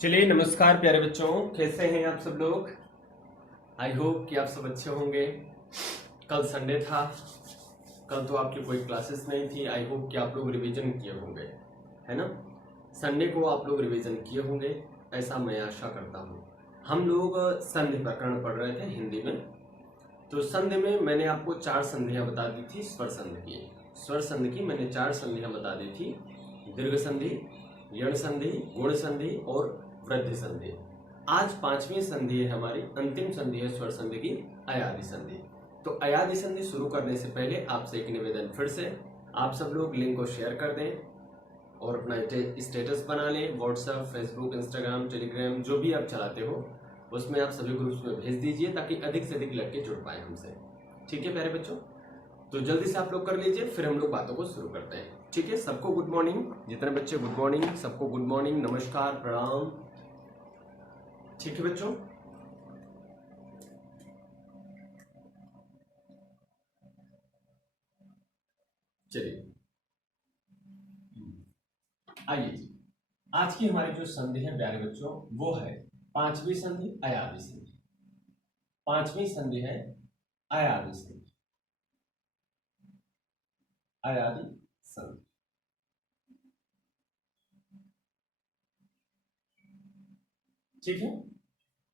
चलिए नमस्कार प्यारे बच्चों, कैसे हैं आप सब लोग। आई होप कि आप सब अच्छे होंगे। कल संडे था, कल तो आपकी कोई क्लासेस नहीं थी। आई होप कि आप लोग रिवीजन किए होंगे, है ना। संडे को आप लोग रिवीजन किए होंगे, ऐसा मैं आशा करता हूँ। हम लोग संधि प्रकरण पढ़ रहे थे हिंदी में। तो संधि में मैंने आपको 4 संधियाँ बता दी थी। स्वर संधि की, स्वर संधि की मैंने 4 संधियाँ बता दी थी। दीर्घ संधि, यण संधि, गुण संधि और वृद्धि संधि। आज 5वीं संधि है हमारी, अंतिम संधि है स्वर संधि की, अयादि संधि। तो अयादि संधि शुरू करने से पहले आपसे एक निवेदन, फिर से आप सब लोग लिंक को शेयर कर दें और अपना स्टेटस बना लें। व्हाट्सएप, फेसबुक, इंस्टाग्राम, टेलीग्राम जो भी आप चलाते हो उसमें आप सभी ग्रुप्स में भेज दीजिए ताकि अधिक से अधिक लड़के जुड़ पाए हमसे। ठीक है प्यारे बच्चों, तो जल्दी से आप लोग कर लीजिए, फिर हम लोग बातों को शुरू करते हैं। ठीक है, सबको गुड मॉर्निंग। जितने बच्चे गुड मॉर्निंग, सबको गुड मॉर्निंग, नमस्कार, प्रणाम। ठीक है बच्चों, चलिए आइए जी। आज की हमारी जो संधि है प्यारे बच्चों वो है 5वीं संधि, अयादि संधि। 5वीं संधि है अयादि संधि, अयादि संधि। ठीक है,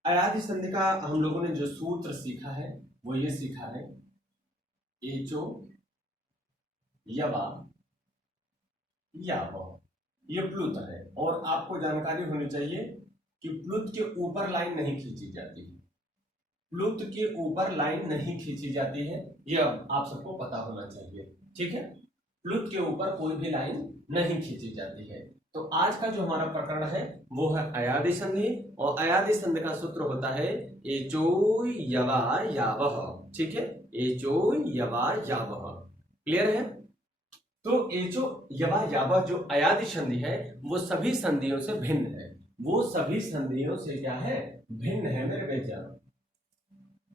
अयादि संधि का हम लोगों ने जो सूत्र सीखा है वो ये सीखा है, एचो यवा यावह। ये प्लुत है और आपको जानकारी होनी चाहिए कि प्लुत के ऊपर लाइन नहीं खींची जाती है। प्लुत के ऊपर लाइन नहीं खींची जाती है, यह आप सबको पता होना चाहिए। ठीक है, प्लुत के ऊपर कोई भी लाइन नहीं खींची जाती है। तो आज का जो हमारा प्रकरण है वो है अयादि संधि, और अयादि संधि का सूत्र होता है एचो यवा यावह। ठीक है, एचो यवा यावह। क्लियर है। तो एचो यवा यावह जो अयादि संधि है वो सभी संधियों से भिन्न है। वो सभी संधियों से क्या है, भिन्न है मेरे बेटा।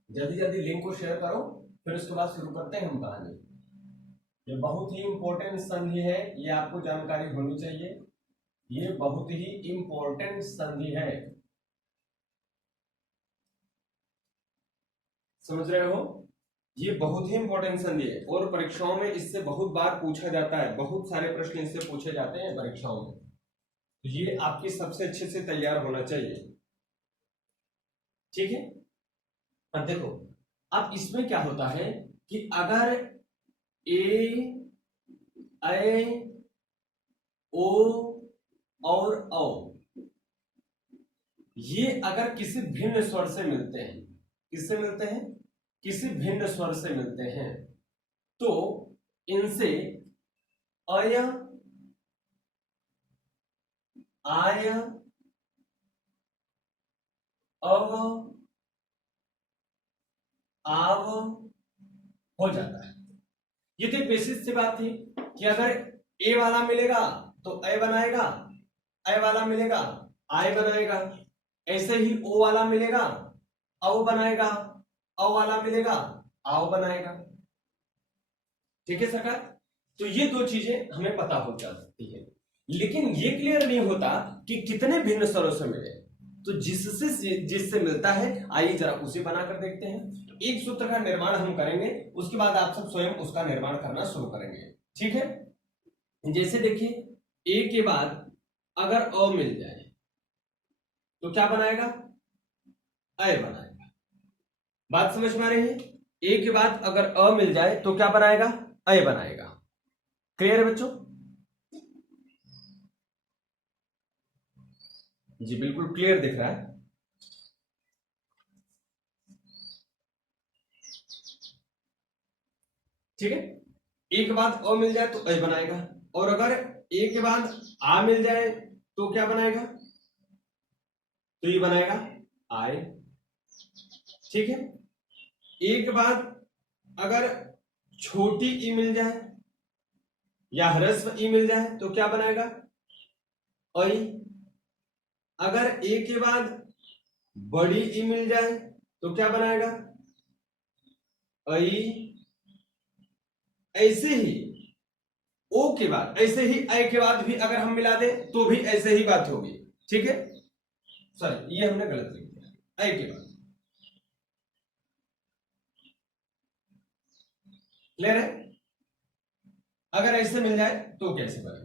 जल्दी जल्दी लिंक को शेयर करो, फिर उसके बाद शुरू करते हैं हम कहानी। ये बहुत ही इंपॉर्टेंट संधि है, ये आपको जानकारी होनी चाहिए। ये बहुत ही इंपॉर्टेंट संधि है, समझ रहे हो। ये बहुत ही इंपॉर्टेंट संधि है और परीक्षाओं में इससे बहुत बार पूछा जाता है। बहुत सारे प्रश्न इससे पूछे जाते हैं परीक्षाओं में। तो ये आपकी सबसे अच्छे से तैयार होना चाहिए। ठीक है, अब देखो, अब इसमें क्या होता है कि अगर ए, ऐ, ओ और औ ये अगर किसी भिन्न स्वर से मिलते हैं, किससे मिलते हैं, किसी भिन्न स्वर से मिलते हैं, तो इनसे अय, आय, अव, आव हो जाता है। ये तो एक बेसिक सी बात थी कि अगर ए वाला मिलेगा तो ए बनाएगा, ए वाला मिलेगा आय बनाएगा। ऐसे ही ओ वाला मिलेगा औ बनाएगा, औ वाला मिलेगा आओ बनाएगा। ठीक है सरकार, तो ये दो चीजें हमें पता हो जाती है, लेकिन ये क्लियर नहीं होता कि कितने भिन्न स्वरों से मिले। तो जिससे मिलता है आइए जरा उसे बनाकर देखते हैं। तो एक सूत्र का निर्माण हम करेंगे, उसके बाद आप सब स्वयं उसका निर्माण करना शुरू करेंगे। ठीक है, जैसे देखिए ए के बाद अगर अ मिल जाए तो क्या बनाएगा, अय बनाएगा। बात समझ में आ रही है। ए के बाद अगर अ मिल जाए तो क्या बनाएगा, अय बनाएगा। क्लियर है बच्चों। जी बिल्कुल क्लियर दिख रहा है। ठीक है, ए के बाद अ मिल जाए तो अय बनाएगा, और अगर ए के बाद आ मिल जाए तो क्या बनाएगा, तो ये बनाएगा आय। ठीक है, ए के बाद अगर छोटी ई मिल जाए या ह्रस्व ई मिल जाए तो क्या बनाएगा, अय। अगर ए के बाद बड़ी ई मिल जाए तो क्या बनाएगा, अय। ऐसे ही ओ के बाद, ऐसे ही ऐ के बाद भी अगर हम मिला दें तो भी ऐसे ही बात होगी। ठीक है, सॉरी ये हमने गलत लिख दिया, ए के बाद। क्लियर है? अगर ऐसे मिल जाए तो कैसे बनेगा?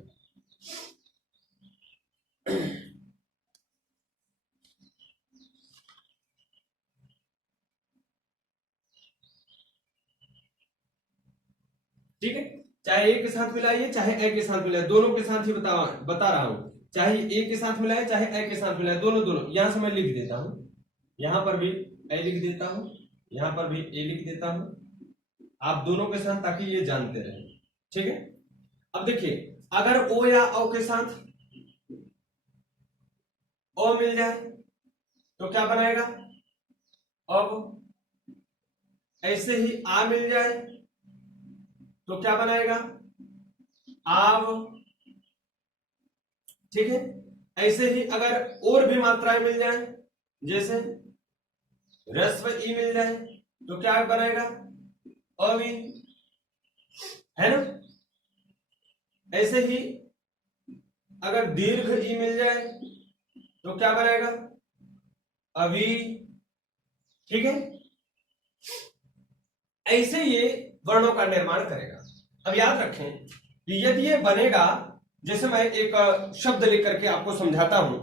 ठीक है, चाहे ए के साथ मिलाइए चाहे ए के साथ मिलाइए, दोनों के साथ ही बता रहा हूं, चाहे ए के साथ मिलाए चाहे ए के साथ मिलाए, दोनों दोनों। यहां से मैं लिख देता हूं, यहां पर भी ए लिख देता हूं, यहां पर भी ए लिख देता हूं, आप दोनों के साथ, ताकि ये जानते रहे। ठीक है, अब देखिए अगर ओ या औ के साथ ओ मिल जाए तो क्या बनाएगा? अब ऐसे ही आ मिल जाए तो क्या बनाएगा? आव। ठीक है, ऐसे ही अगर और भी मात्राएं मिल जाए, जैसे रस्व ई मिल जाए तो क्या बनाएगा? अवी, है ना? ऐसे ही अगर दीर्घ ई मिल जाए तो क्या बनाएगा? अभी। ठीक है, ऐसे ये वर्णों का निर्माण करेगा। अब याद रखें कि यदि ये बनेगा, जैसे मैं एक शब्द लिख करके आपको समझाता हूं,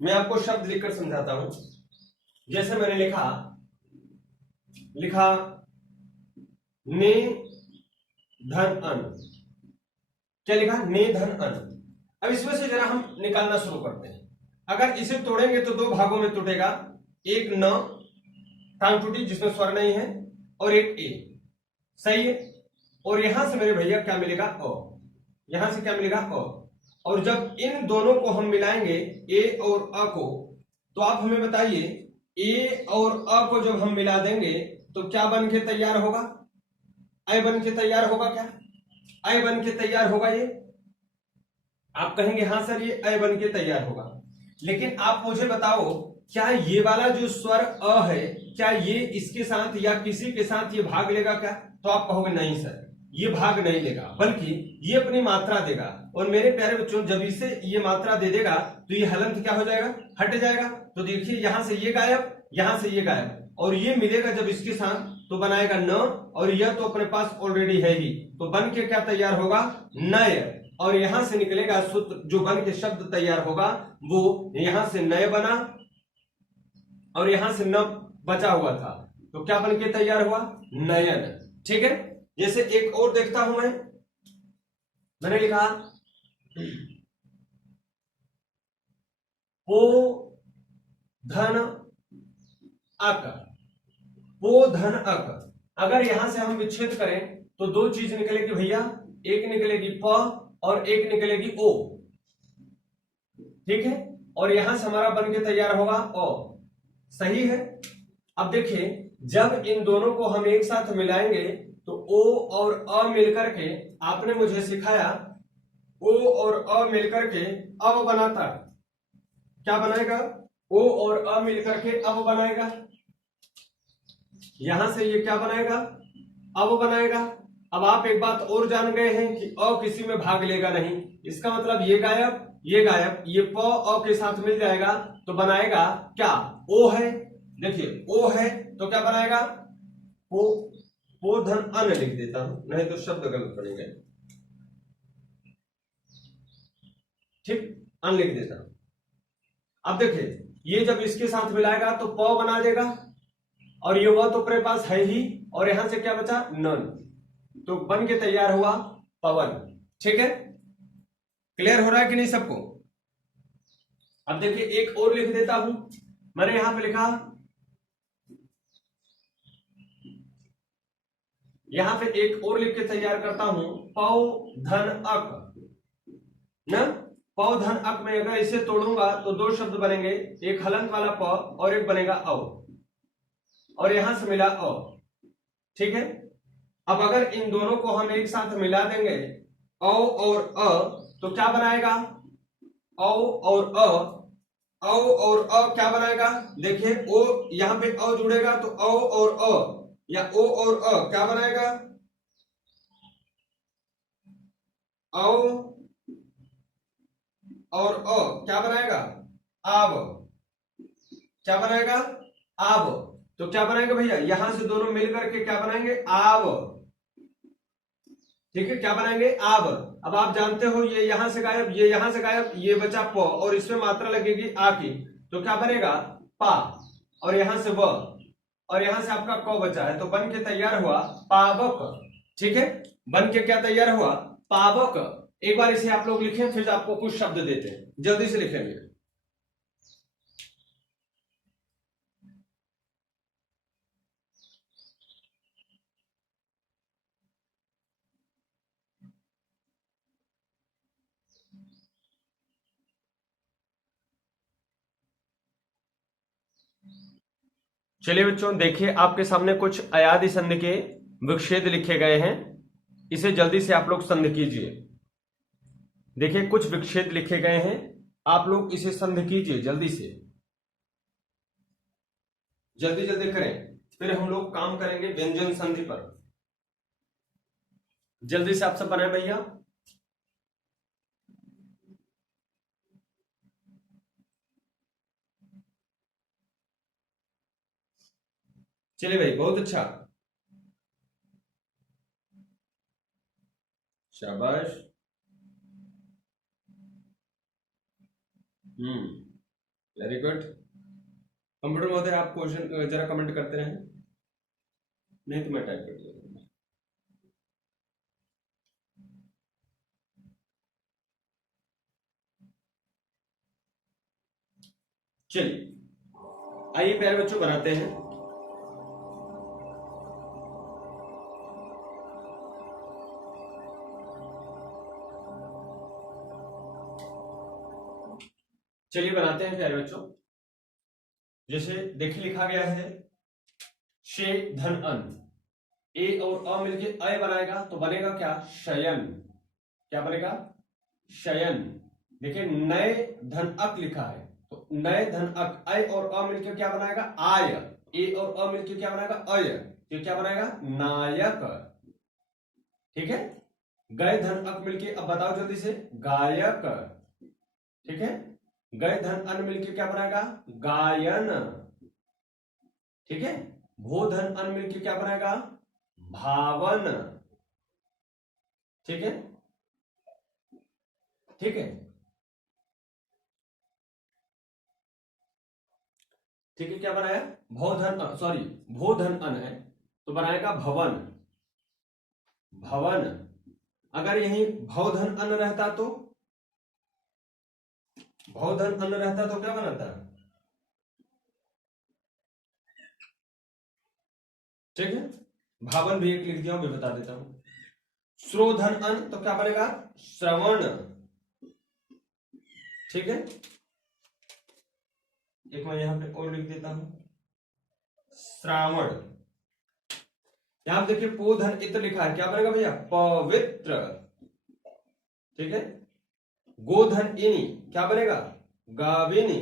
मैं आपको शब्द लिखकर समझाता हूं। जैसे मैंने लिखा ने धन अन, क्या लिखा? ने धन अन। अब इसमें से जरा हम निकालना शुरू करते हैं। अगर इसे तोड़ेंगे तो दो भागों में टूटेगा, एक न टांग टूटी जिसमें स्वर नहीं है, और एक ए। सही है, और यहां से मेरे भैया क्या मिलेगा? अ। यहां से क्या मिलेगा? अ। और जब इन दोनों को हम मिलाएंगे, ए और अ को, तो आप हमें बताइए ए और अ को जब हम मिला देंगे तो क्या बन के तैयार होगा? अय बन के तैयार होगा। क्या अय बन के तैयार होगा? ये आप कहेंगे हाँ सर ये अय बन के तैयार होगा, लेकिन आप मुझे बताओ क्या ये वाला जो स्वर अ है, क्या ये इसके साथ या किसी के साथ ये भाग लेगा क्या? तो आप कहोगे नहीं सर ये भाग नहीं लेगा, बल्कि ये अपनी मात्रा देगा। और मेरे प्यारे बच्चों, जब इसे ये मात्रा दे देगा तो ये हलंत क्या हो जाएगा? हट जाएगा। तो देखिए यहां से ये गायब, यहां से ये गायब, और ये मिलेगा जब इसके साथ तो बनाएगा न, और यह तो अपने पास ऑलरेडी है ही, तो बन के क्या तैयार होगा? नय। और यहां से निकलेगा सूत्र, जो बन के शब्द तैयार होगा वो यहां से नय बना, और यहां से न बचा हुआ था, तो क्या बन के तैयार हुआ? नयन। ठीक है, जैसे एक और देखता हूं मैंने लिखा पो धन अक, पो धन अक। अगर यहां से हम विच्छेद करें तो दो चीज निकलेगी भैया, एक निकलेगी प और एक निकलेगी ओ। ठीक है, और यहां से हमारा बन के तैयार होगा ओ। सही है। अब देखिए जब इन दोनों को हम एक साथ मिलाएंगे तो ओ और अ मिलकर के, आपने मुझे सिखाया ओ और अ मिलकर के अब बनाता, क्या बनाएगा? ओ और अ मिलकर के अब बनाएगा। यहां से ये क्या बनाएगा? अब बनाएगा। अब आप एक बात और जान गए हैं कि अ किसी में भाग लेगा नहीं, इसका मतलब ये गायब, ये गायब, ये प अ के साथ मिल जाएगा तो बनाएगा क्या? ओ है। देखिए ओ है तो क्या बनाएगा? पो धन अन लिख देता हूं, नहीं तो शब्द गलत बनेंगे। ठीक, अन लिख देता हूं। अब देखिए ये जब इसके साथ मिलाएगा तो प बना देगा, और ये वह तो अपने पास है ही, और यहां से क्या बचा? नन, तो बन के तैयार हुआ पवन। ठीक है, क्लियर हो रहा है कि नहीं सबको? अब देखिए एक और लिख देता हूं, मैंने यहां पे लिखा, यहां पे एक और लिख के तैयार करता हूं, पौ धन अक न। पौ धन अक में अगर इसे तोड़ूंगा तो दो शब्द बनेंगे, एक हलंत वाला प और एक बनेगा औ, और यहां से मिला अ। ठीक है, अब अगर इन दोनों को हम एक साथ मिला देंगे औ और अ, तो क्या बनाएगा? औ और अ, औ और अ क्या बनाएगा? देखिए ओ यहां पे अ जुड़ेगा तो औ और अ, या ओ और अ क्या बनाएगा? औ और अ क्या बनाएगा? आब। क्या बनाएगा? आब। तो क्या बनाएगा भैया? यहां से दोनों मिल करके क्या बनाएंगे? आब। ठीक है, क्या बनाएंगे? आब। अब आप जानते हो ये यहां से गायब, ये यहां से गायब, ये बचा प और इसमें मात्रा लगेगी आ की, तो क्या बनेगा? पा। और यहां से व और यहां से आपका क बचा है, तो बन के तैयार हुआ पावक। ठीक है, बन के क्या तैयार हुआ? पावक। एक बार इसे आप लोग लिखें, फिर आपको कुछ शब्द देते हैं, जल्दी से लिखेंगे। चलिए बच्चों, देखिए आपके सामने कुछ अयादि संधि के विच्छेद लिखे गए हैं, इसे जल्दी से आप लोग संधि कीजिए। देखिए कुछ विच्छेद लिखे गए हैं, आप लोग इसे संधि कीजिए जल्दी से, जल्दी जल्दी करें, फिर हम लोग काम करेंगे व्यंजन संधि पर। जल्दी से आप सब बनाए भैया। चलिए भाई, बहुत अच्छा, शाबाश। Very good. कंप्यूटर महोदय, आप क्वेश्चन जरा कमेंट करते रहें, नहीं तो मैं टाइप कर दूंगा। चलिए आइए प्यारे बच्चों बनाते हैं। चलिए बनाते हैं प्यारे बच्चों। जैसे देखिए लिखा गया है शे धन अन, ए और अ मिलके अय बनाएगा, तो बनेगा क्या? शयन। क्या बनेगा? शयन। देखिए नए धन अक लिखा है, तो नए धन अक, अय और अ मिलकर क्या बनाएगा? आय। ए और अ मिलकर क्या बनाएगा? अय। तो क्या बनाएगा? नायक। ठीक है, गए धन अक मिलके, अब बताओ जल्दी से, गायक। ठीक है, गए धन अन मिलके क्या बनाएगा? गायन। ठीक है, भो धन अन मिलके क्या बनाएगा? भावन। ठीक है, ठीक है, ठीक है, क्या बनाया? भौधन, सॉरी, भोधन अन है, तो बनाएगा भवन। भवन। अगर यही भौधन अन रहता तो, भौधन अन रहता तो क्या बनाता? ठीक है, भावन भी एक लिख दिया हूं, मैं बता देता हूं। श्रोधन अन तो क्या बनेगा? श्रवण। ठीक है, एक मैं यहां पे और लिख देता हूं, श्रावण। यहां पे देखिए पोधन इत लिखा है, क्या बनेगा भैया? पवित्र। ठीक है, गोधन इनी क्या बनेगा? गाविनी।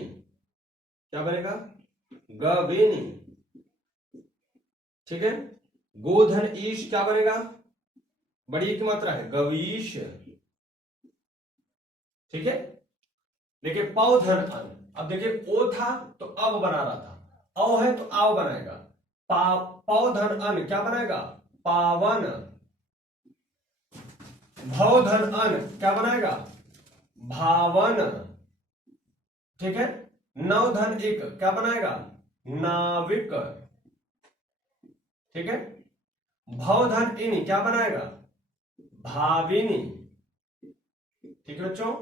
क्या बनेगा? गविनी। ठीक है, गोधन ईश क्या बनेगा? बड़ी एक मात्रा है, गवीश। ठीक है, देखिए पौधन अन, अब देखिए ओ था तो अब बना रहा था, औ है तो आव बनाएगा। पौधन अन क्या बनाएगा? पावन। भौधन अन क्या बनाएगा? भावन। ठीक है, नवधन एक क्या बनाएगा? नाविक। ठीक है, भवधन इन क्या बनाएगा? भाविनी। ठीक है बच्चों,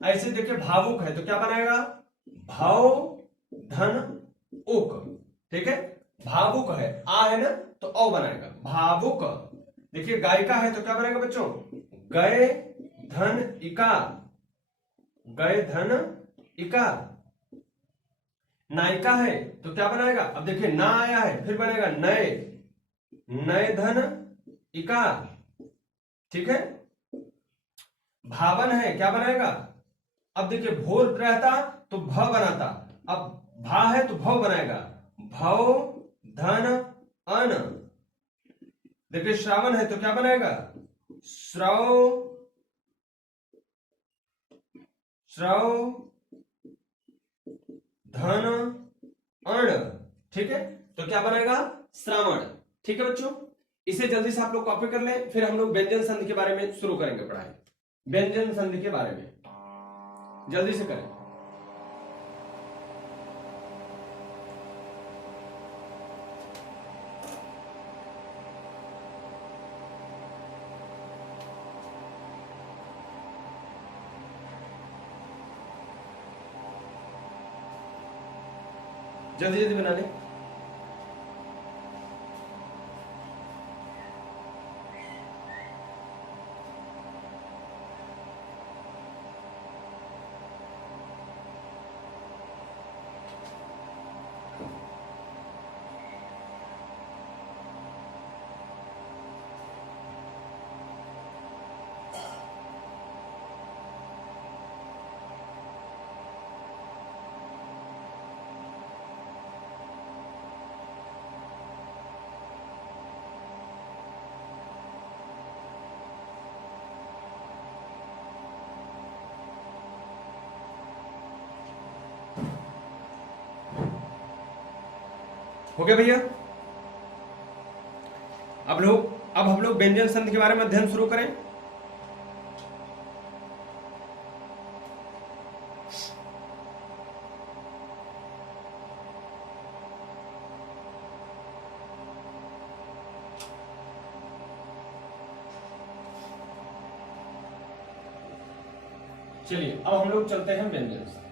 ऐसे देखिए भावुक है तो क्या बनाएगा? भाव धन उक। ठीक है, भावुक है, आ है ना, तो औ बनाएगा भावुक। देखिए गायिका है तो क्या बनेगा बच्चों? गए धन इका। गए धन इका। नायिका है तो क्या बनाएगा? अब देखिए ना आया है, फिर बनेगा नए। नए धन इका। ठीक है, भावन है, क्या बनाएगा? अब देखिए भोर रहता तो भ बनाता, अब भा है तो भव बनाएगा, भव धन अन। देखिए श्रावण है तो क्या बनाएगा? श्रव। श्रव धन अर्ण, ठीक है, तो क्या बनेगा श्रावण। ठीक है बच्चों, इसे जल्दी से आप लोग कॉपी कर लें, फिर हम लोग व्यंजन संधि के बारे में शुरू करेंगे पढ़ाई। व्यंजन संधि के बारे में जल्दी से करें। जल्दी जल्दी बना लें। हो गया भैया? अब हम लोग व्यंजन संधि के बारे में अध्ययन शुरू करें। चलिए अब हम लोग चलते हैं व्यंजन संधि।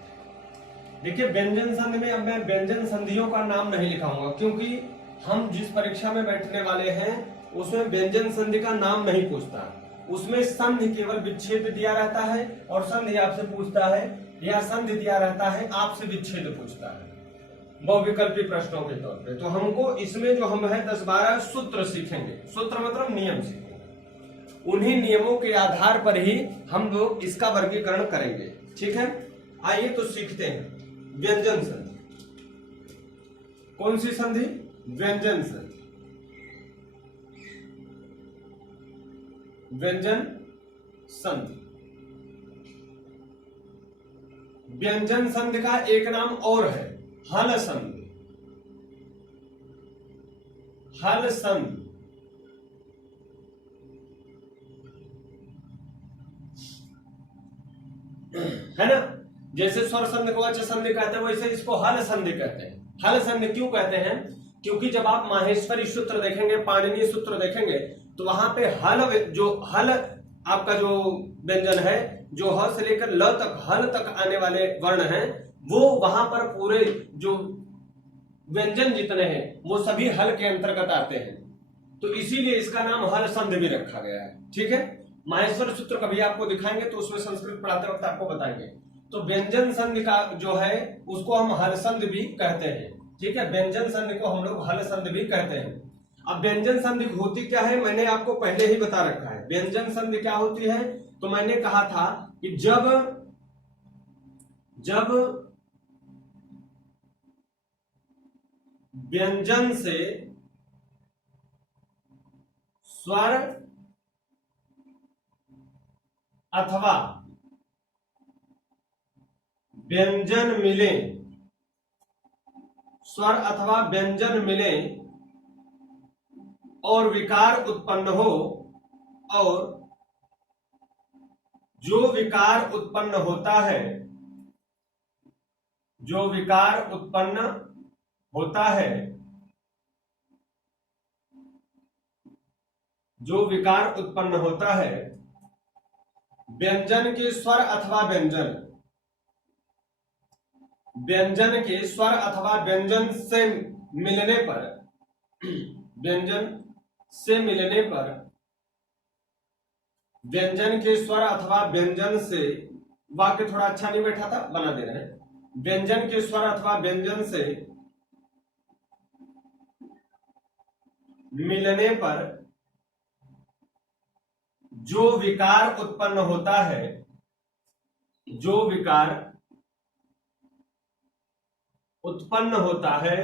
देखिए व्यंजन संधि में अब मैं व्यंजन संधियों का नाम नहीं लिखाऊंगा, क्योंकि हम जिस परीक्षा में बैठने वाले हैं उसमें व्यंजन संधि का नाम नहीं पूछता। उसमें संधि केवल विच्छेद दिया रहता है और संधि आपसे पूछता है, या संधि दिया रहता है आपसे विच्छेद पूछता है बहुविकल्पी प्रश्नों के तौर पे। तो हमको इसमें जो हम है 10-12 सूत्र सीखेंगे। सूत्र मतलब नियम सीखेंगे। उन्हीं नियमों के आधार पर ही हम लोग इसका वर्गीकरण करेंगे। ठीक है, आइए तो सीखते हैं व्यंजन संधि। कौन सी संधि? व्यंजन संधि। व्यंजन संधि। व्यंजन संधि का एक नाम और है हल संधि। हल संधि है ना। जैसे स्वर संधि को वच संधि कहते हैं, वैसे इसको हल संधि कहते हैं। हल संधि क्यों कहते हैं? क्योंकि जब आप माहेश्वरी सूत्र देखेंगे, पाणिनीय सूत्र देखेंगे, तो वहां पे हल आपका जो व्यंजन है, जो ह से लेकर ल तक, हल तक आने वाले वर्ण हैं, वो वहां पर पूरे जो व्यंजन जितने हैं वो सभी हल के अंतर्गत आते हैं। तो इसीलिए इसका नाम हल संधि भी रखा गया है। ठीक है, माहेश्वर सूत्र कभी आपको दिखाएंगे तो उसमें संस्कृत पढ़ाते वक्त आपको बताएंगे। तो व्यंजन संधि का जो है उसको हम हल संधि भी कहते हैं। ठीक है, व्यंजन संधि को हम लोग हल संधि भी कहते हैं। अब व्यंजन संधि होती क्या है मैंने आपको पहले ही बता रखा है। व्यंजन संधि क्या होती है तो मैंने कहा था कि जब व्यंजन से स्वर अथवा व्यंजन मिले, स्वर अथवा व्यंजन मिले और विकार उत्पन्न हो, और जो विकार उत्पन्न होता है, जो विकार उत्पन्न होता है, जो विकार उत्पन्न होता है व्यंजन के स्वर अथवा व्यंजन, व्यंजन के स्वर अथवा व्यंजन से मिलने पर, व्यंजन से मिलने पर, व्यंजन के स्वर अथवा व्यंजन से, वाक्य थोड़ा अच्छा नहीं बैठा था, बना दे रहे हैं। व्यंजन के स्वर अथवा व्यंजन से मिलने पर जो विकार उत्पन्न होता है, जो विकार उत्पन्न होता है,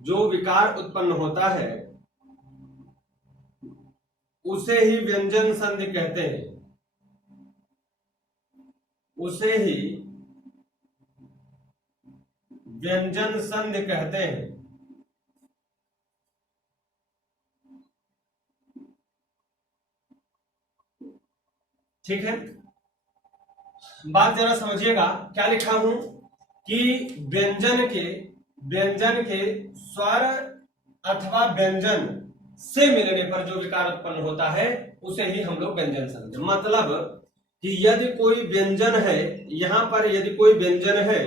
जो विकार उत्पन्न होता है उसे ही व्यंजन संधि कहते हैं। उसे ही व्यंजन संधि कहते हैं। ठीक है, बात जरा समझिएगा, क्या लिखा हूं कि व्यंजन के स्वर अथवा व्यंजन से मिलने पर जो विकार उत्पन्न होता है उसे ही हम लोग व्यंजन संधि, मतलब कि यदि कोई व्यंजन है, यहां पर यदि कोई व्यंजन है,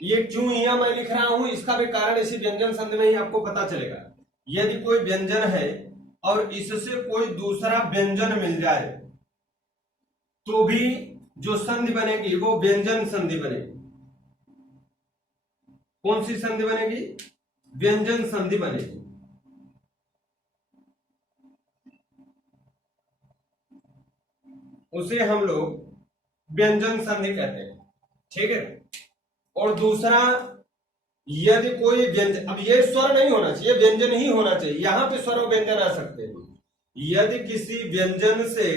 ये क्यों यहां मैं लिख रहा हूं इसका भी कारण इसी व्यंजन संधि में ही आपको पता चलेगा। यदि कोई व्यंजन है और इससे कोई दूसरा व्यंजन मिल जाए तो भी जो संधि बनेगी वो व्यंजन संधि बनेगी। कौन सी संधि बनेगी? व्यंजन संधि बनेगी। उसे हम लोग व्यंजन संधि कहते हैं। ठीक है, और दूसरा, यदि कोई व्यंजन, अब ये स्वर नहीं होना चाहिए, व्यंजन ही होना चाहिए, यहां पे स्वर और व्यंजन आ सकते हैं। यदि किसी व्यंजन से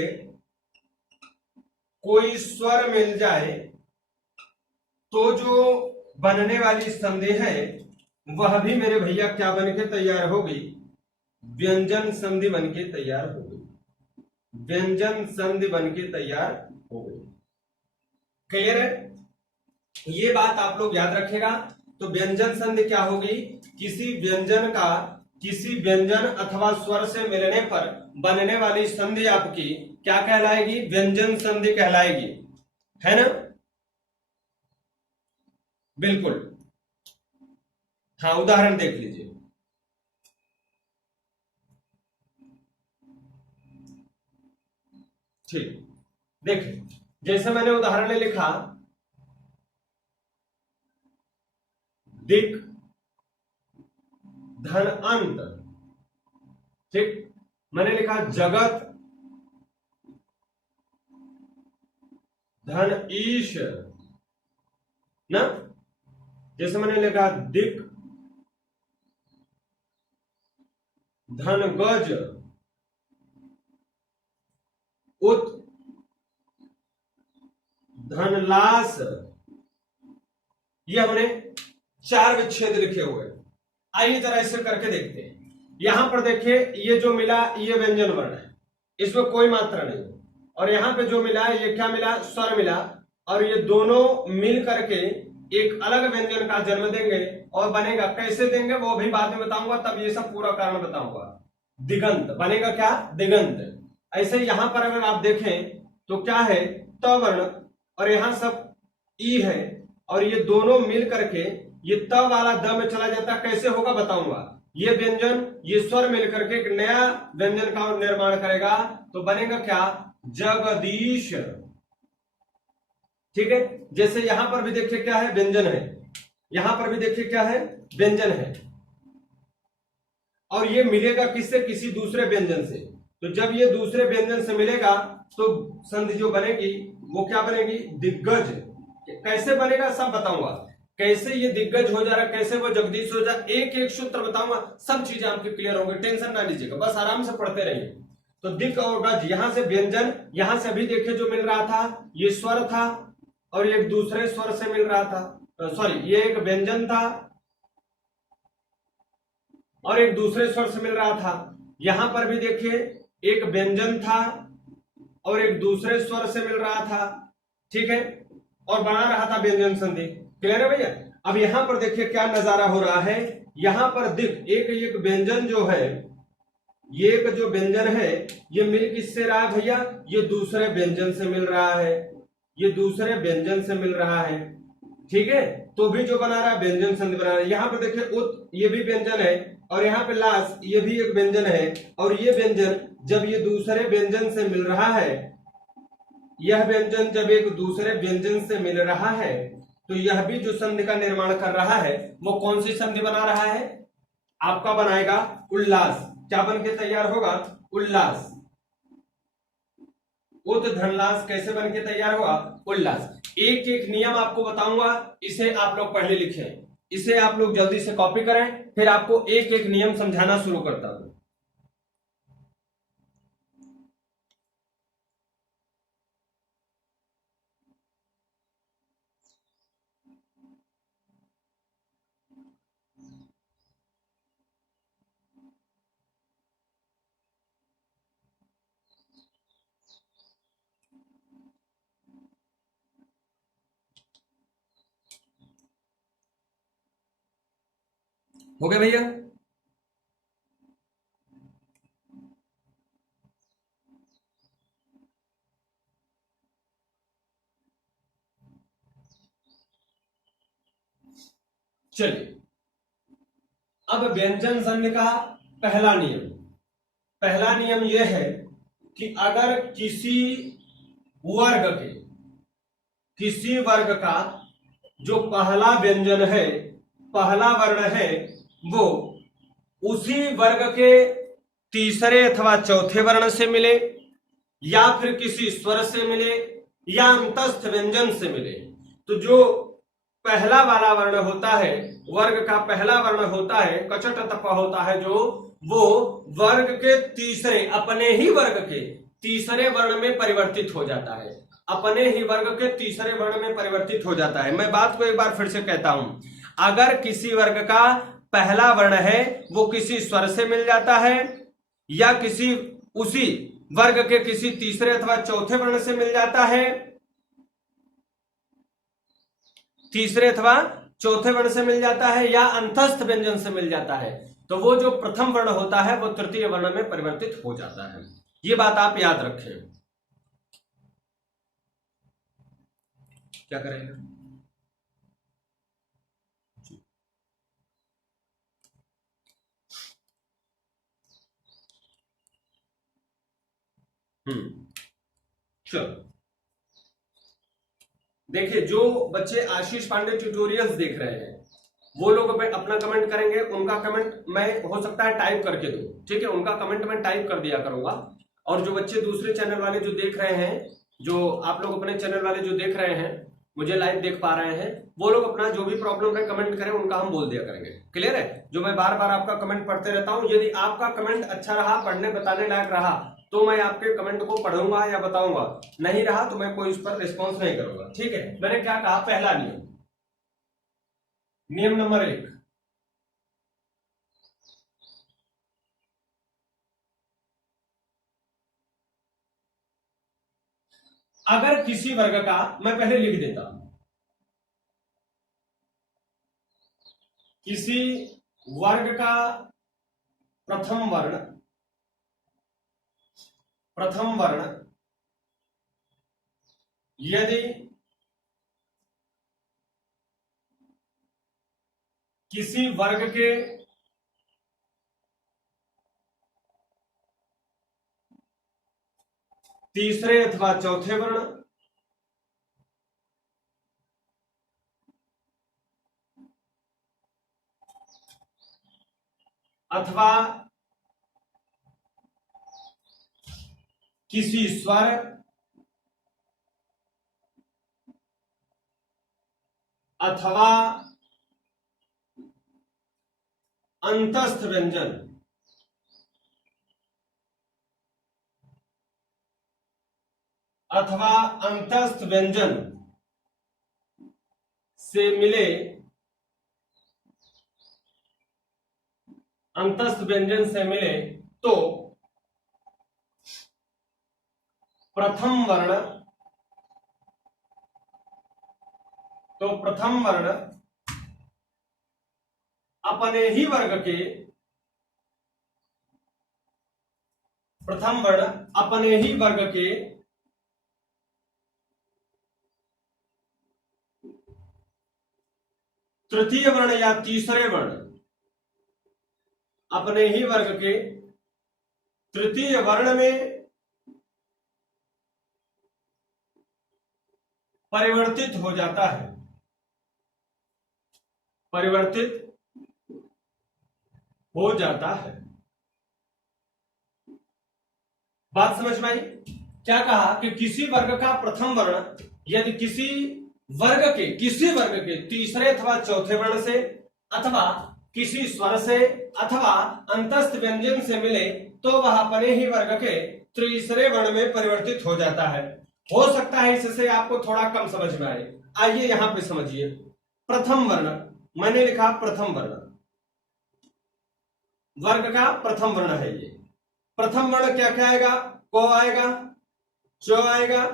कोई स्वर मिल जाए तो जो बनने वाली संधि है वह भी मेरे भैया क्या बन के तैयार होगी? व्यंजन संधि बन के तैयार हो गई। व्यंजन संधि बन के तैयार हो गई। क्लियर है? ये बात आप लोग याद रखेगा। तो व्यंजन संधि क्या होगी? किसी व्यंजन अथवा स्वर से मिलने पर बनने वाली संधि आपकी क्या कहलाएगी? व्यंजन संधि कहलाएगी, है ना? बिल्कुल, हाँ, उदाहरण देख लीजिए। ठीक, देखिए, जैसे मैंने उदाहरण में लिखा दिक धन अंत, ठीक, मैंने लिखा जगत धन ईश ना, जैसे मैंने लिखा दिक धन गज उत धन लास, ये हमने 4 विच्छेद लिखे हुए। आइए जरा इसे करके देखते हैं। यहां पर देखिए, ये जो मिला ये व्यंजन वर्ण है, इसमें कोई मात्रा नहीं, और यहां पे जो मिला ये क्या मिला? स्वर मिला, और ये दोनों मिल करके एक अलग व्यंजन का जन्म देंगे और बनेगा। कैसे देंगे वो भी बाद में बताऊंगा, तब ये सब पूरा कारण बताऊंगा। दिगंत बनेगा, क्या? दिगंत। ऐसे यहां पर अगर आप देखें तो क्या है? त वर्ण, और यहां सब ई है, और ये दोनों मिल करके ये त वाला द में चला जाता। कैसे होगा बताऊंगा। ये व्यंजन, ये स्वर मिलकर के एक नया व्यंजन का निर्माण करेगा, तो बनेगा क्या? जगदीश। ठीक है, जैसे यहां पर भी देखिए क्या है? व्यंजन है, यहां पर भी देखिए क्या है? व्यंजन है, और ये मिलेगा किससे? किसी दूसरे व्यंजन से। तो जब ये दूसरे व्यंजन से मिलेगा तो संधि जो बनेगी वो क्या बनेगी? दिग्गज। कैसे बनेगा सब बताऊंगा, कैसे ये दिग्गज हो जा रहा, कैसे वो जगदीश हो जा, एक एक सूत्र बताऊंगा, सब चीजें आपकी क्लियर होंगी, टेंशन ना लीजिएगा, बस आराम से पढ़ते रहिए। तो दिक और गज, यहां से व्यंजन, यहां से अभी देखिए जो मिल रहा था ये स्वर था, और एक दूसरे स्वर से मिल रहा था, सॉरी, ये एक व्यंजन था और एक दूसरे स्वर से मिल रहा था। यहां पर भी देखिए एक व्यंजन था और एक दूसरे स्वर से मिल रहा था, ठीक है, और बना रहा था व्यंजन संधि। क्लियर है भैया? अब यहां पर देखिए क्या नजारा हो रहा है। यहां पर दिख एक एक व्यंजन जो है, ये एक जो व्यंजन है ये मिल किससे रहा है भैया? ये दूसरे व्यंजन से मिल रहा है, ये दूसरे व्यंजन से मिल रहा है, ठीक है, तो भी जो बना रहा है व्यंजन संधि बना रहा है। यहां पर देखिए उत, ये भी व्यंजन है, और यहाँ पे लास, ये भी एक व्यंजन है, और ये व्यंजन जब ये दूसरे व्यंजन से मिल रहा है, यह व्यंजन जब एक दूसरे व्यंजन से मिल रहा है, तो यह भी जो संधि का निर्माण कर रहा है वो कौन सी संधि बना रहा है? आपका बनाएगा उल्लास। क्या बन के तैयार होगा? उल्लास। उत धनलास कैसे बन के तैयार होगा? उल्लास। एक एक नियम आपको बताऊंगा, इसे आप लोग पढ़े लिखे, इसे आप लोग जल्दी से कॉपी करें, फिर आपको एक एक नियम समझाना शुरू करता हूं। हो गया भैया? चलिए, अब व्यंजन संघ का पहला नियम, पहला नियम यह है कि अगर किसी वर्ग का जो पहला व्यंजन है, पहला वर्ण है, वो उसी वर्ग के तीसरे अथवा चौथे वर्ण से मिले, या फिर किसी स्वर से मिले, या अंतस्थ व्यंजन से मिले, तो जो पहला वाला वर्ण होता है, वर्ग का पहला वर्ण होता है, कचट तपा होता है जो, वो वर्ग के तीसरे, अपने ही वर्ग के तीसरे वर्ण में परिवर्तित हो जाता है, अपने ही वर्ग के तीसरे वर्ण में परिवर्तित हो जाता है। मैं बात को एक बार फिर से कहता हूं, अगर किसी वर्ग का पहला वर्ण है वो किसी स्वर से मिल जाता है, या किसी उसी वर्ग के किसी तीसरे अथवा चौथे वर्ण से मिल जाता है, तीसरे अथवा चौथे वर्ण से मिल जाता है, या अंतस्थ व्यंजन से मिल जाता है, तो वो जो प्रथम वर्ण होता है वो तृतीय वर्ण में परिवर्तित हो जाता है। ये बात आप याद रखें। क्या करेंगे? चलो देखिए, जो बच्चे आशीष पांडे ट्यूटोरियल्स देख रहे हैं वो लोग अपना कमेंट करेंगे, उनका कमेंट मैं हो सकता है टाइप करके दूं, ठीक है, उनका कमेंट मैं टाइप कर दिया करूंगा। और जो बच्चे दूसरे चैनल वाले जो देख रहे हैं, जो आप लोग अपने चैनल वाले जो देख रहे हैं, मुझे लाइव देख पा रहे हैं, वो लोग अपना जो भी प्रॉब्लम है कमेंट करें, उनका हम बोल दिया करेंगे। क्लियर है? जो मैं बार बार आपका कमेंट पढ़ते रहता हूं, यदि आपका कमेंट अच्छा रहा, पढ़ने बताने लायक रहा, तो मैं आपके कमेंट को पढ़ूंगा या बताऊंगा, नहीं रहा तो मैं कोई उस पर रिस्पॉन्स नहीं करूंगा। ठीक है, मैंने क्या कहा? पहला नियम, नियम नंबर 1, अगर किसी वर्ग का, मैं पहले लिख देता हूं, किसी वर्ग का प्रथम वर्ण यदि किसी वर्ग के तीसरे अथवा चौथे वर्ण, अथवा किसी स्वर, अथवा अंतस्थ व्यंजन, अथवा अंतस्थ व्यंजन से मिले, अंतस्थ व्यंजन से मिले, तो प्रथम वर्ण, अपने ही वर्ग के, प्रथम वर्ण अपने ही वर्ग के तृतीय वर्ण या तीसरे वर्ण, अपने ही वर्ग के तृतीय वर्ण में परिवर्तित हो जाता है, परिवर्तित हो जाता है। बात समझ में आई? क्या कहा कि किसी वर्ग का प्रथम वर्ण यदि किसी वर्ग के तीसरे अथवा चौथे वर्ण से, अथवा किसी स्वर से, अथवा अंतस्थ व्यंजन से मिले, तो वह अपने ही वर्ग के तीसरे वर्ण में परिवर्तित हो जाता है। हो सकता है इससे आपको थोड़ा कम समझ में आए। आइए यहां पे समझिए। प्रथम वर्ण, मैंने लिखा प्रथम वर्ण, वर्ग का प्रथम वर्ण है ये। प्रथम वर्ण क्या क्या आएगा? को आएगा, चो आएगा,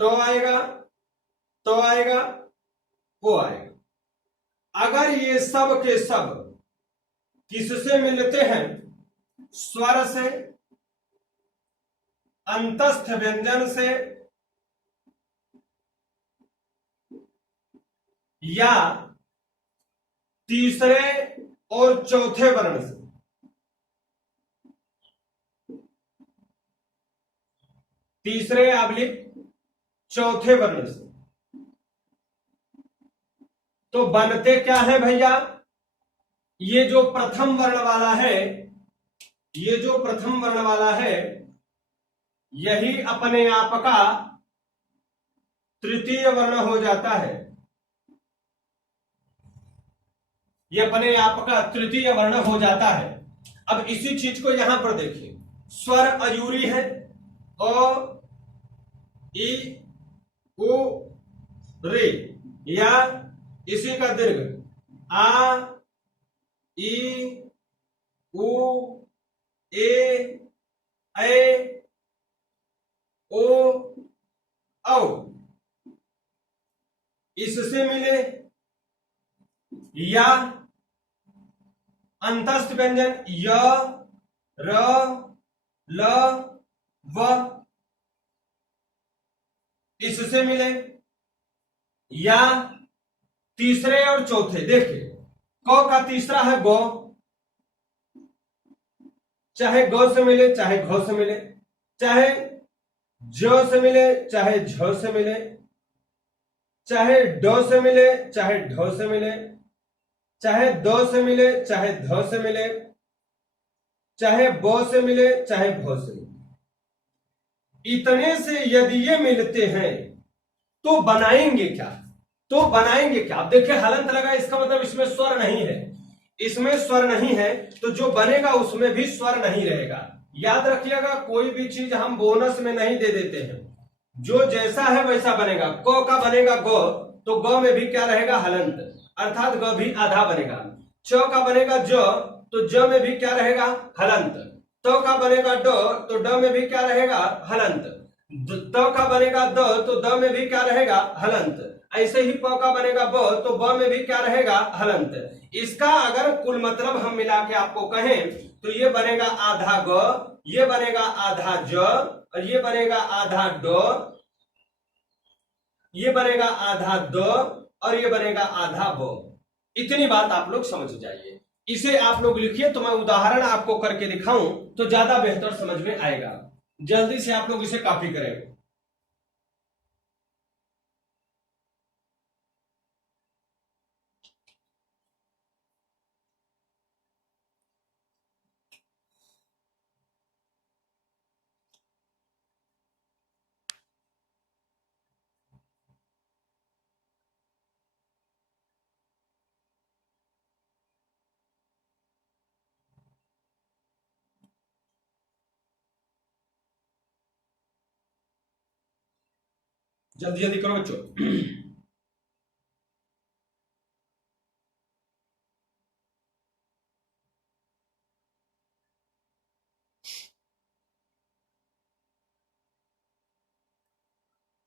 टो आएगा, तो आएगा, को आएगा। अगर ये सब के सब किससे मिलते हैं? स्वर से, अंतस्थ व्यंजन से, या तीसरे और चौथे वर्ण से। तीसरे ऑब्लिक चौथे वर्ण से। तो बनते क्या है भैया? ये जो प्रथम वर्ण वाला है, ये जो प्रथम वर्ण वाला है, यही अपने आप का तृतीय वर्ण हो जाता है। ये अपने आप का तृतीय वर्ण हो जाता है। अब इसी चीज को यहां पर देखिए, स्वर अयूरी है, अ ई उ रे, या इसी का दीर्घ आ ई उ ए ओ औ। इससे मिले, या अंतस्थ व्यंजन य र ल व, इससे मिले, या तीसरे और चौथे। देखिए क का तीसरा है गौ, चाहे गौ से मिले चाहे घ से मिले, चाहे ज से मिले चाहे झ से मिले, चाहे ड से मिले चाहे ढ से मिले, चाहे द से मिले चाहे ध से मिले, चाहे ब से मिले चाहे भ से मिले। इतने से यदि ये मिलते हैं तो बनाएंगे क्या? तो बनाएंगे क्या? अब देखिए हलंत लगा, इसका मतलब इसमें स्वर नहीं है। इसमें स्वर नहीं है तो जो बनेगा उसमें भी स्वर नहीं रहेगा। याद रखिएगा, कोई भी चीज हम बोनस में नहीं दे देते हैं, जो जैसा है वैसा बनेगा। क का बनेगा ग, तो ग में भी क्या रहेगा? हलंत, अर्थात ग भी आधा बनेगा। च का बनेगा ज, तो ज में भी क्या रहेगा? हलंत। त का बनेगा ड, तो ड में भी क्या रहेगा? हलंत। त का बनेगा द, तो द में भी क्या रहेगा? हलंत। ऐसे ही प का बनेगा ब, तो ब में भी क्या रहेगा? हलंत। इसका अगर कुल मतलब हम मिला के आपको कहें तो ये बनेगा आधा ग, ये बनेगा आधा ज, और ये बनेगा आधा ड, ये बनेगा आधा द, और ये बनेगा आधा ब। इतनी बात आप लोग समझ जाइए। इसे आप लोग लिखिए, तो मैं उदाहरण आपको करके दिखाऊं तो ज्यादा बेहतर समझ में आएगा। जल्दी से आप लोग इसे कॉपी करें। जल्दी जल्दी करो बच्चों।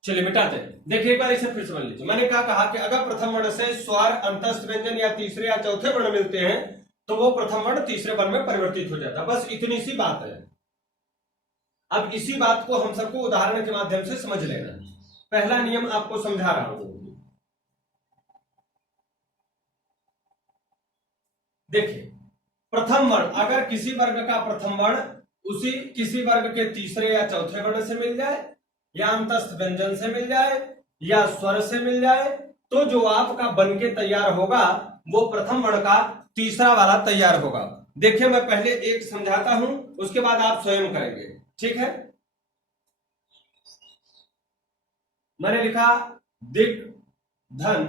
चलिए मिटाते हैं। देखिए एक बार इसे फिर समझ लीजिए। मैंने क्या कहा कि अगर प्रथम वर्ण से स्वर, अंतस्थ व्यंजन या तीसरे या चौथे वर्ण मिलते हैं तो वो प्रथम वर्ण तीसरे वर्ण में परिवर्तित हो जाता है। बस इतनी सी बात है। अब इसी बात को हम सबको उदाहरण के माध्यम से समझ लेना है। पहला नियम आपको समझा रहा हूं। देखिए प्रथम वर्ण, अगर किसी वर्ग का प्रथम वर्ण उसी किसी वर्ग के तीसरे या चौथे वर्ण से मिल जाए, या अंतस्थ व्यंजन से मिल जाए, या स्वर से मिल जाए, तो जो आपका बन के तैयार होगा वो प्रथम वर्ण का तीसरा वाला तैयार होगा। देखिए मैं पहले एक समझाता हूं, उसके बाद आप स्वयं करेंगे, ठीक है? मैंने लिखा दिक धन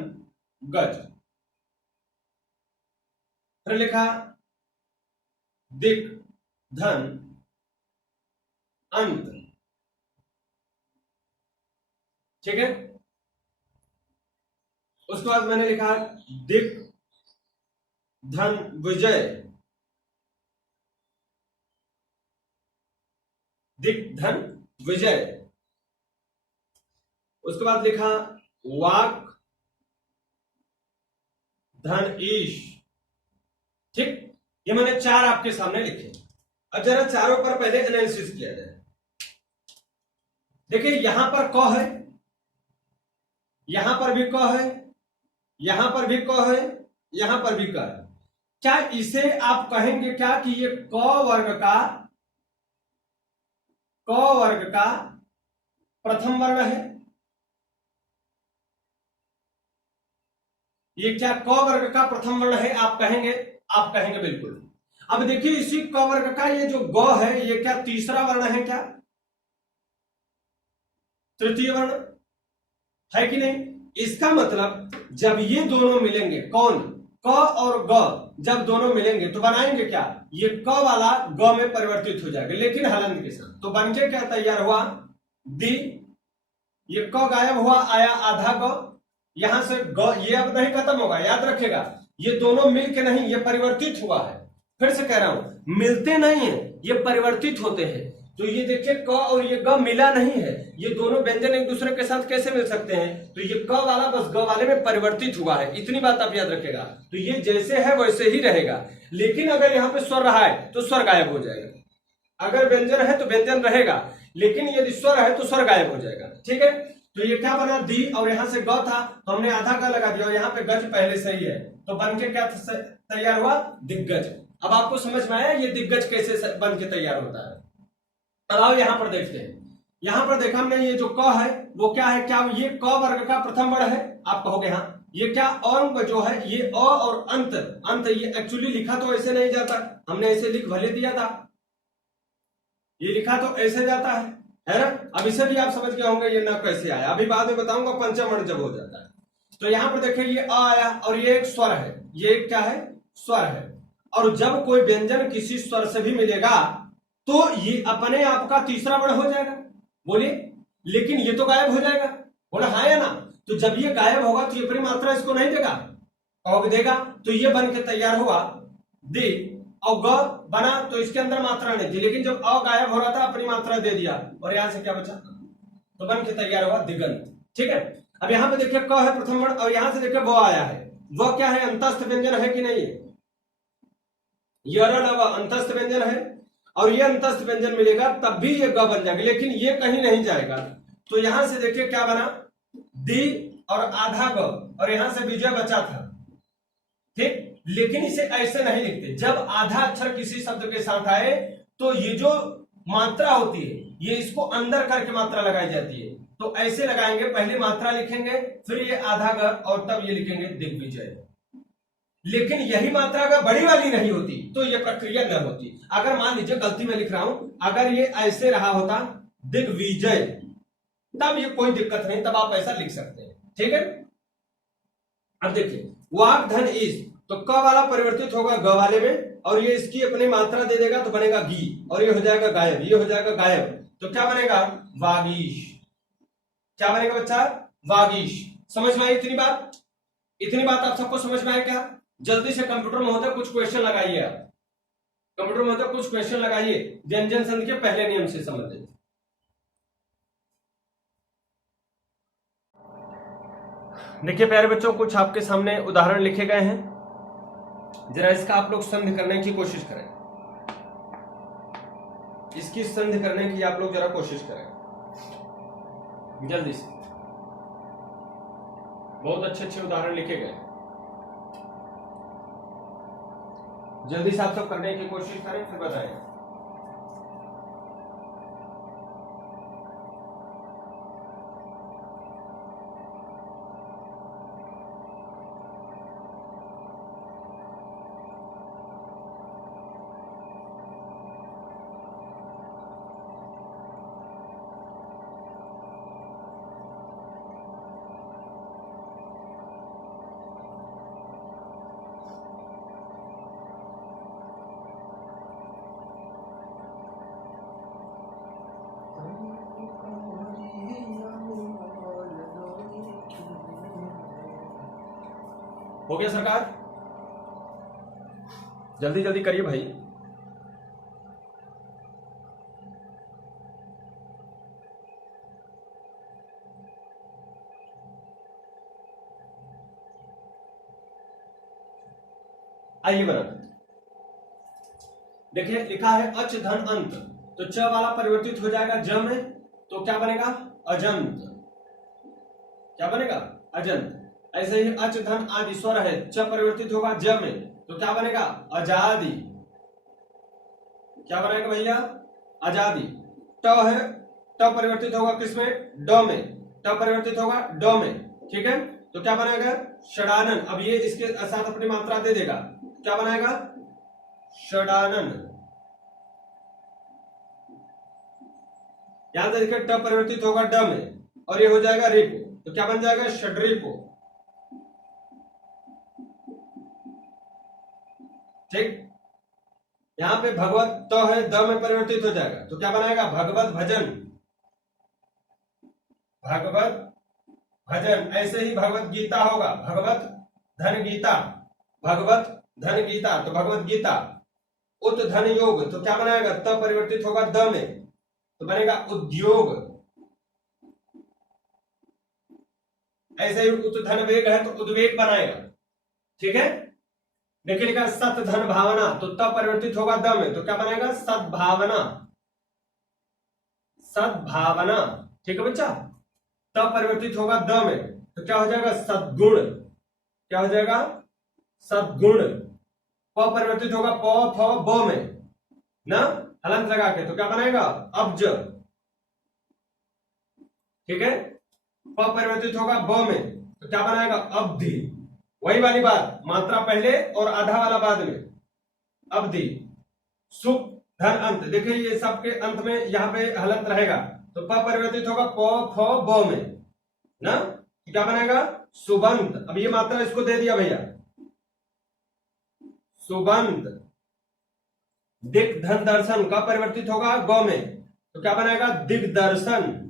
गज, फिर लिखा दिक धन अंत, ठीक है? उसके बाद मैंने लिखा दिक धन विजय, दिक धन विजय। उसके बाद लिखा वाक धन ईश, ठीक? ये मैंने 4 आपके सामने लिखे। अब जरा चारों पर पहले एनालिसिस किया जाए। देखिए यहां पर क है, यहां पर भी क है, यहां पर भी क है, यहां पर भी क है। क्या इसे आप कहेंगे क्या कि ये क वर्ग का प्रथम वर्ण है? ये क्या क वर्ग का प्रथम वर्ण है आप कहेंगे? आप कहेंगे बिल्कुल। अब देखिए इसी क वर्ग का ये जो ग है ये क्या तीसरा वर्ण है क्या? तृतीय वर्ण है कि नहीं? इसका मतलब जब ये दोनों मिलेंगे, कौन? क और ग जब दोनों मिलेंगे तो बनाएंगे क्या? ये क वाला ग में परिवर्तित हो जाएगा, लेकिन हलंत के साथ। तो बनके क्या तैयार हुआ? दी। ये क गायब हुआ, आया आधा क। यहां से ग ये अब नहीं खत्म होगा, याद रखिएगा। ये दोनों मिलके नहीं, ये परिवर्तित हुआ है। फिर से कह रहा हूं, मिलते नहीं है, ये परिवर्तित होते हैं। तो ये देखिए क और ये ग मिला नहीं है, ये दोनों व्यंजन एक दूसरे के साथ कैसे मिल सकते हैं? तो ये क वाला बस ग वाले में परिवर्तित हुआ है, इतनी बात आप याद रखेगा। तो ये जैसे है वैसे ही रहेगा, लेकिन अगर यहाँ पे स्वर रहा है तो स्वर गायब हो जाएगा। अगर व्यंजन है तो व्यंजन रहेगा, लेकिन यदि स्वर है तो स्वर गायब हो जाएगा। ठीक है, तो ये क्या बना? दी, और यहां से ग था तो हमने आधा ग लगा दिया, और यहाँ पे गज पहले से ही है, तो बन के क्या तैयार हुआ? दिग्गज। अब आपको समझ में आया ये दिग्गज कैसे बन के तैयार होता है? अब आओ यहां पर देखते हैं। यहां पर देखा हमने, ये जो क है वो क्या है? क्या ये क वर्ग का प्रथम वर्ण है? आप कहोगे हाँ। ये क्या अंग जो है, ये अ और अंत, अंत ये एक्चुअली लिखा तो ऐसे नहीं जाता, हमने ऐसे लिख भले दिया था, ये लिखा तो ऐसे जाता है ना? अब इसे भी आप समझ गए होंगे ये ना कैसे आया, अभी बाद में बताऊंगा पंचम वर्ण जब हो जाता है। तो यहां पर देखिए ये अ आया, और ये एक स्वर है, ये एक क्या है? स्वर है। और जब कोई व्यंजन किसी स्वर से भी मिलेगा तो ये अपने आप का तीसरा वर्ण हो जाएगा। बोलिए, लेकिन ये तो गायब हो जाएगा। बोला हाँ या ना? तो जब ये गायब होगा तो ये अपनी मात्रा इसको नहीं देगा, कहोगे देगा। तो ये बन के तैयार हुआ दे, और ग बना तो इसके अंदर मात्रा नहीं थी, लेकिन जब अ गायब हो रहा था अपनी मात्रा दे दिया, और यहां से क्या बचा? तो बन के तैयार हुआ दिगंत। ठीक है, अब यहां पे देखिए क है प्रथम वर्ण, और यहां से देखिए व आया है। वह क्या है? अंतस्थ व्यंजन है कि नहीं है? अंतस्थ व्यंजन है, और ये अंतस्थ व्यंजन मिलेगा तब भी ये ग बन जाएगा, लेकिन ये कहीं नहीं जाएगा। तो यहां से देखिए क्या बना? दी और आधा ग, और यहां से विजय बचा था। ठीक, लेकिन इसे ऐसे नहीं लिखते। जब आधा अक्षर किसी शब्द के साथ आए तो ये जो मात्रा होती है ये इसको अंदर करके मात्रा लगाई जाती है। तो ऐसे लगाएंगे, पहले मात्रा लिखेंगे, फिर ये आधा ग, और तब ये लिखेंगे दिग्विजय। लेकिन यही मात्रा अगर बड़ी वाली नहीं होती तो यह प्रक्रिया न होती। अगर मान लीजिए गलती में लिख रहा हूं, अगर ये ऐसे रहा होता दिग्विजय, तब ये कोई दिक्कत नहीं, तब आप ऐसा लिख सकते हैं। ठीक है, अब देखिए वाक धन इस, तो क वाला परिवर्तित होगा ग वाले में, और ये इसकी अपनी मात्रा दे देगा तो बनेगा गी, और ये हो जाएगा गायब, ये हो जाएगा गायब, तो क्या बनेगा? वागीश। क्या बनेगा बच्चा? वागीश। समझ में आई इतनी बात? इतनी बात आप सबको समझ में आया क्या? जल्दी से कंप्यूटर महोदय कुछ क्वेश्चन लगाइए। आप कंप्यूटर महोदय कुछ क्वेश्चन लगाइए व्यंजन संधि के पहले नियम से संबंधित। देखिए प्यारे बच्चों, कुछ आपके सामने उदाहरण लिखे गए हैं, जरा इसका आप लोग संधि करने की कोशिश करें। इसकी संधि करने की आप लोग जरा कोशिश करें जल्दी से। बहुत अच्छे अच्छे उदाहरण लिखे गए, जल्दी से आप सब करने की कोशिश करें, फिर बताएं। हो गया सरकार? जल्दी जल्दी करिए भाई। आइए बना, देखिए लिखा है अच धन अंत, तो च वाला परिवर्तित हो जाएगा ज में, तो क्या बनेगा अजंत। क्या बनेगा अजंत। ऐसे ही अच धन आदि स्वर है, च परिवर्तित होगा ज में, तो क्या बनेगा आजादी। क्या बनेगा भैया आजादी। ट है, ट परिवर्तित होगा किसमें ड में, ट परिवर्तित होगा ड में। ठीक है, तो क्या बनेगा षडानन। अब ये इसके साथ अपनी मात्रा दे देगा, क्या बनाएगा षडानन। यहां से देखिए ट परिवर्तित होगा ड में और ये हो जाएगा रिपो, तो क्या बन जाएगा षड्रिपो। ठीक, यहां पे भगवत तो है द में परिवर्तित हो जाएगा, तो क्या बनाएगा भगवत भजन। भगवत भजन। ऐसे ही भगवत गीता होगा, भगवत धन गीता, भगवत धन गीता, तो भगवत गीता। उत धन योग, तो क्या बनाएगा त परिवर्तित होगा द में, तो बनेगा उद्योग। ऐसे ही उत धन वेग है तो उद्वेग बनाएगा। ठीक है, देखिए लिखा सत धन भावना, तो त परिवर्तित होगा द में, तो क्या बनाएगा सद्भावना। सद्भावना। ठीक है बच्चा, त परिवर्तित होगा द में, तो क्या हो जाएगा सद्गुण। क्या हो जाएगा सद्गुण। प परिवर्तित होगा प फ ब में ना, हलंत लगा के, तो क्या बनाएगा अब्ज। ठीक है, प परिवर्तित होगा ब में, तो क्या बनाएगा अवधि। वही वाली बात, मात्रा पहले और आधा वाला बाद में, अवधि। सुख धन अंत, देखिए ये सबके अंत में यहां पे हलंत रहेगा, तो प परिवर्तित होगा प फ ब में ना, तो क्या बनाएगा सुबंत। अब ये मात्रा इसको दे दिया भैया सुबंत। दिक धन दर्शन का परिवर्तित होगा ग में, तो क्या बनाएगा दिग्दर्शन।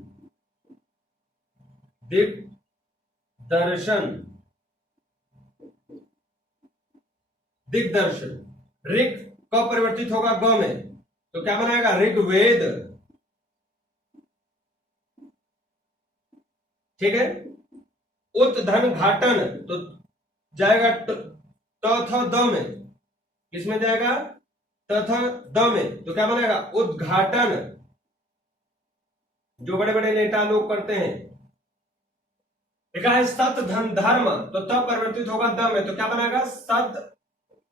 दिग्दर्शन। दिग्दर्शन। ऋग क परिवर्तित होगा ग में, तो क्या बनाएगा ऋग्वेद। ठीक है, उत धन घाटन, तो जाएगा त थ द में, किसमें जाएगा त थ द में, तो क्या बनाएगा उद्घाटन। जो बड़े बड़े नेता लोग करते हैं। लिखा है सत धन धर्म, तो त परिवर्तित होगा द में, तो क्या बनाएगा सद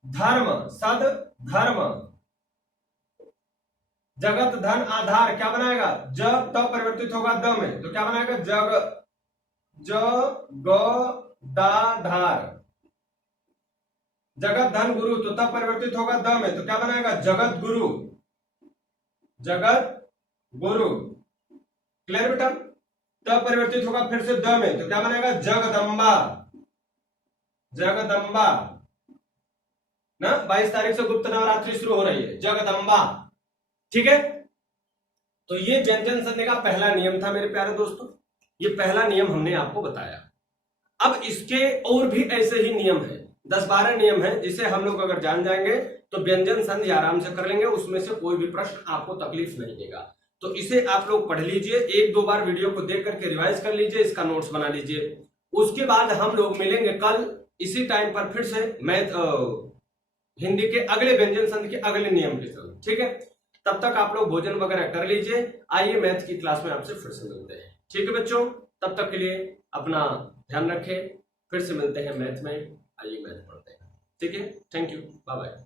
धर्म। सद धर्म। जगत धन आधार, क्या बनाएगा ज त परिवर्तित होगा द में, तो क्या बनाएगा जग ज ग दा धार। जगत धन गुरु, तो त परिवर्तित होगा द में, तो क्या बनाएगा जगत गुरु। जगत गुरु। क्लियर बेटा, त परिवर्तित होगा फिर से द में, तो क्या बनेगा जगदम्बा। जगदम्बा ना, 22 तारीख से गुप्त नवरात्रि शुरू हो रही है, जगदम्बा। ठीक है, तो ये व्यंजन संधि का पहला नियम था मेरे प्यारे दोस्तों, ये पहला नियम हमने आपको बताया। अब इसके और भी ऐसे ही नियम है, 10-12 नियम है, जिसे हम लोग अगर जान जाएंगे तो व्यंजन संधि आराम से कर लेंगे, उसमें से कोई भी प्रश्न आपको तकलीफ नहीं देगा। तो इसे आप लोग पढ़ लीजिए, 1-2 बार वीडियो को देख करके रिवाइज कर लीजिए, इसका नोट्स बना लीजिए। उसके बाद हम लोग मिलेंगे कल इसी टाइम पर फिर से मैथ हिंदी के अगले व्यंजन संधि के अगले नियम के साथ। ठीक है, तब तक आप लोग भोजन वगैरह कर लीजिए, आइए मैथ की क्लास में आपसे फिर से मिलते हैं। ठीक है बच्चों, तब तक के लिए अपना ध्यान रखें, फिर से मिलते हैं मैथ में, आइए मैथ पढ़ते हैं। ठीक है, थैंक यू, बाय बाय।